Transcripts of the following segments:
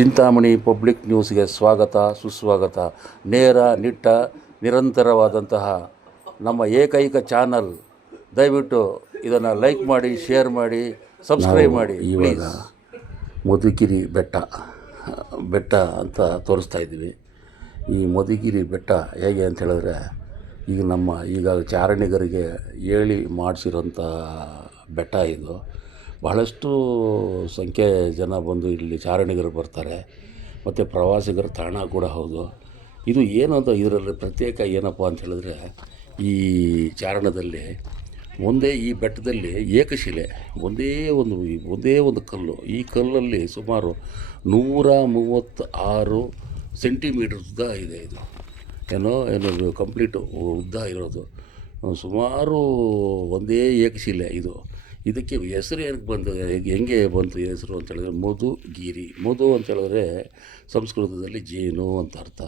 Chintamani public ನ್ಯೂಸ್ಗೆ ಸ್ವಾಗತ ಸುಸ್ವಾಗತ. ನೇರ ನಿಟ್ಟ ನಿರಂತರವಾದಂತಹ ನಮ್ಮ ಏಕೈಕ ಚಾನಲ್. ದಯವಿಟ್ಟು ಇದನ್ನು ಲೈಕ್ ಮಾಡಿ, ಶೇರ್ ಮಾಡಿ, ಸಬ್ಸ್ಕ್ರೈಬ್ ಮಾಡಿ. ಇವಾಗ ಮಧುಗಿರಿ ಬೆಟ್ಟ ಅಂತ ತೋರಿಸ್ತಾ ಇದ್ದೀವಿ. ಈ ಮಧುಗಿರಿ ಬೆಟ್ಟ ಹೇಗೆ ಅಂತ ಹೇಳಿದ್ರೆ, ಈಗ ಚಾರಣಿಗರಿಗೆ ಹೇಳಿ ಮಾಡಿಸಿರೋಂಥ ಬೆಟ್ಟ ಇದು. ಬಹಳಷ್ಟು ಸಂಖ್ಯೆ ಜನ ಬಂದು ಇಲ್ಲಿ ಚಾರಣಿಗರು ಬರ್ತಾರೆ, ಮತ್ತು ಪ್ರವಾಸಿಗರ ತಾಣ ಕೂಡ ಹೌದು. ಇದು ಏನು ಅಂತ ಇದರಲ್ಲಿ ಪ್ರತ್ಯೇಕ ಏನಪ್ಪ ಅಂತ ಹೇಳಿದ್ರೆ, ಈ ಚಾರಣದಲ್ಲಿ ಈ ಬೆಟ್ಟದಲ್ಲಿ ಏಕಶಿಲೆ ಒಂದೇ ಒಂದು ಕಲ್ಲು. ಈ ಕಲ್ಲಲ್ಲಿ ಸುಮಾರು 136 ಸೆಂಟಿಮೀಟರ್ ಉದ್ದ ಇದೆ. ಇದು ಏನು ಕಂಪ್ಲೀಟು ಉದ್ದ ಇರೋದು. ಸುಮಾರು ಒಂದೇ ಏಕಶಿಲೆ ಇದು. ಇದಕ್ಕೆ ಹೆಸರು ಏನಕ್ಕೆ ಬಂತು, ಹೆಂಗೆ ಬಂತು ಹೆಸರು ಅಂತ ಹೇಳಿದ್ರೆ, ಮಧುಗಿರಿ. ಮಧು ಅಂತ ಹೇಳಿದ್ರೆ ಸಂಸ್ಕೃತದಲ್ಲಿ ಜೇನು ಅಂತ ಅರ್ಥ.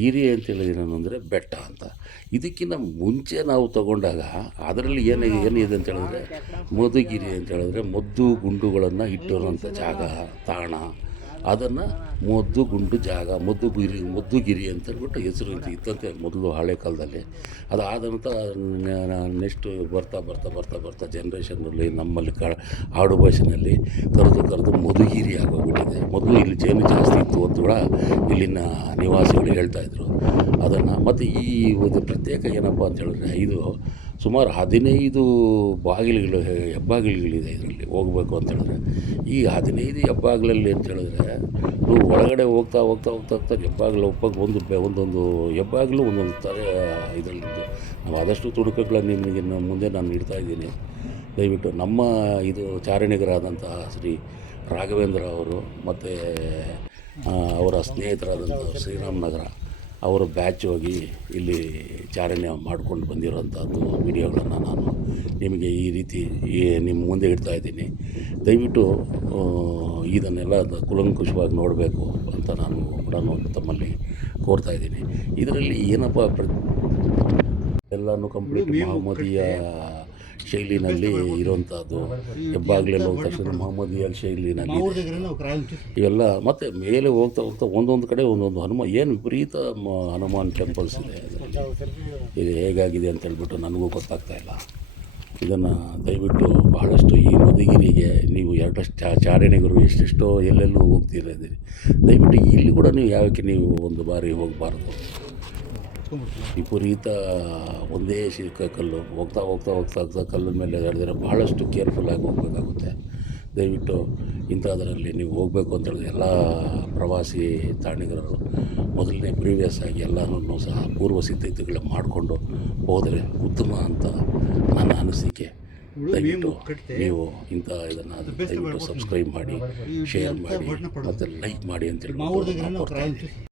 ಗಿರಿ ಅಂತೇಳಿದ್ರೆ ಏನು ಅಂದರೆ ಬೆಟ್ಟ ಅಂತ. ಇದಕ್ಕಿಂತ ಮುಂಚೆ ನಾವು ತಗೊಂಡಾಗ ಅದರಲ್ಲಿ ಏನಿದೆ ಅಂತ ಹೇಳಿದ್ರೆ, ಮಧುಗಿರಿ ಅಂತ ಹೇಳಿದ್ರೆ ಮದ್ದು ಗುಂಡುಗಳನ್ನು ಇಟ್ಟಿರೋಂಥ ಜಾಗ, ತಾಣ. ಅದನ್ನು ಮದ್ದುಗುಂಡು ಜಾಗ, ಮದ್ದುಗಿರಿ ಅಂತ ಹೇಳ್ಬಿಟ್ಟು ಹೆಸರು ಇತ್ತಂತೆ ಮೊದಲು ಹಳೆ ಕಾಲದಲ್ಲಿ. ಅದಾದಂಥ ನೆಕ್ಸ್ಟು ಬರ್ತಾ ಜನ್ರೇಷನ್ನಲ್ಲಿ ನಮ್ಮಲ್ಲಿ ಆಡು ಭಾಷೆಯಲ್ಲಿ ಕರೆದು ಮಧುಗಿರಿ ಆಗೋಗ್ಬಿಟ್ಟಿದೆ. ಮೊದಲು ಇಲ್ಲಿ ಜೇನು ಜಾಸ್ತಿ ಇತ್ತು ಅಂತ ಕೂಡ ಇಲ್ಲಿನ ನಿವಾಸಿಗಳು ಹೇಳ್ತಾಯಿದ್ರು ಅದನ್ನು. ಮತ್ತು ಈ ಒಂದು ಪ್ರತ್ಯೇಕ ಏನಪ್ಪ ಅಂತ ಹೇಳಿದ್ರೆ, ಇದು ಸುಮಾರು 15 ಹೆಬ್ಬಾಗಿಲುಗಳಿದೆ ಇದರಲ್ಲಿ ಹೋಗಬೇಕು ಅಂತ ಹೇಳಿದ್ರೆ. ಈ 15 ಹೆಬ್ಬಾಗಿಲಲ್ಲಿ ಅಂತ ಹೇಳಿದ್ರೆ, ನೀವು ಒಳಗಡೆ ಹೋಗ್ತಾ ಹೆಬ್ಬಾಗಿಲು ಒಂದೊಂದು ಹೆಬ್ಬಾಗಿಲು ಒಂದೊಂದು ಥರ ಇದರಲ್ಲಿದ್ದು. ನಾವು ಆದಷ್ಟು ತುಣುಕುಗಳನ್ನು ನಿಮಗೆ ಮುಂದೆ ನಾನು ನೀಡ್ತಾ ಇದ್ದೀನಿ. ದಯವಿಟ್ಟು ನಮ್ಮ ಇದು ಚಾರಣಿಗರಾದಂತಹ ಶ್ರೀ ರಾಘವೇಂದ್ರ ಅವರು ಮತ್ತು ಅವರ ಸ್ನೇಹಿತರಾದಂಥ ಶ್ರೀರಾಮನಗರ ಅವರು ಬ್ಯಾಚ್ ಹೋಗಿ ಇಲ್ಲಿ ಚಾರಣೆ ಮಾಡ್ಕೊಂಡು ಬಂದಿರೋಂಥದ್ದು ವಿಡಿಯೋಗಳನ್ನು ನಾನು ನಿಮಗೆ ಈ ರೀತಿ ನಿಮ್ಮ ಮುಂದೆ ಇಡ್ತಾ ಇದ್ದೀನಿ. ದಯವಿಟ್ಟು ಇದನ್ನೆಲ್ಲ ಕೂಲಂಕುಷವಾಗಿ ನೋಡಬೇಕು ಅಂತ ನಾನು ಕೂಡ ತಮ್ಮಲ್ಲಿ ಕೋರ್ತಾ ಇದ್ದೀನಿ. ಇದರಲ್ಲಿ ಏನಪ್ಪ ಎಲ್ಲನೂ ಕಂಪ್ಲೀಟ್ ಮಹಮ್ಮದೀಯ ಶೈಲಿನಲ್ಲಿ ಇರೋವಂಥದ್ದು. ಹೆಬ್ಬಾಗ್ಲೆಲ್ಲ ಹೋದ ತಕ್ಷಣ ಮಹಮ್ಮದೀಯ ಶೈಲಿನಲ್ಲಿ ಇವೆಲ್ಲ. ಮತ್ತು ಮೇಲೆ ಹೋಗ್ತಾ ಒಂದೊಂದು ಕಡೆ ಒಂದೊಂದು ಏನು ವಿಪರೀತ ಹನುಮಾನ್ ಟೆಂಪಲ್ಸ್ ಇದೆ. ಇದು ಹೇಗಾಗಿದೆ ಅಂತ ಹೇಳ್ಬಿಟ್ಟು ನನಗೂ ಗೊತ್ತಾಗ್ತಾಯಿಲ್ಲ. ಇದನ್ನು ದಯವಿಟ್ಟು ಬಹಳಷ್ಟು ಈ ಮಧುಗಿರಿಗೆ ನೀವು ಚಾರಣಿಗರು ಎಷ್ಟೆಷ್ಟೋ ಎಲ್ಲೆಲ್ಲೂ ಹೋಗ್ತಿರೋದಿರಿ. ದಯವಿಟ್ಟು ಇಲ್ಲಿ ಕೂಡ ನೀವು ಒಂದು ಬಾರಿ ಹೋಗಬಾರ್ದು. ವಿಪರೀತ ಒಂದೇ ಕಲ್ಲು ಹೋಗ್ತಾ ಕಲ್ಲು ಮೇಲೆ ನಡೆದರೆ ಬಹಳಷ್ಟು ಕೇರ್ಫುಲ್ಲಾಗಿ ಹೋಗಬೇಕಾಗುತ್ತೆ. ದಯವಿಟ್ಟು ಇಂಥದ್ರಲ್ಲಿ ನೀವು ಹೋಗಬೇಕು ಅಂತ ಹೇಳಿದ್ರೆ, ಎಲ್ಲ ಪ್ರವಾಸಿ ತಾಣಿಗರು ಮೊದಲನೇ ಪ್ರೀವಿಯಸ್ ಆಗಿ ಎಲ್ಲನೂ ಸಹ ಪೂರ್ವ ಸಿದ್ಧತೆಗಳು ಮಾಡಿಕೊಂಡು ಹೋದರೆ ಉತ್ತಮ ಅಂತ ನನ್ನ ಅನಿಸಿಕೆ. ದಯವಿಟ್ಟು ನೀವು ಇದನ್ನು ದಯವಿಟ್ಟು ಸಬ್ಸ್ಕ್ರೈಬ್ ಮಾಡಿ, ಶೇರ್ ಮಾಡಿ ಮತ್ತು ಲೈಕ್ ಮಾಡಿ ಅಂತೇಳಿ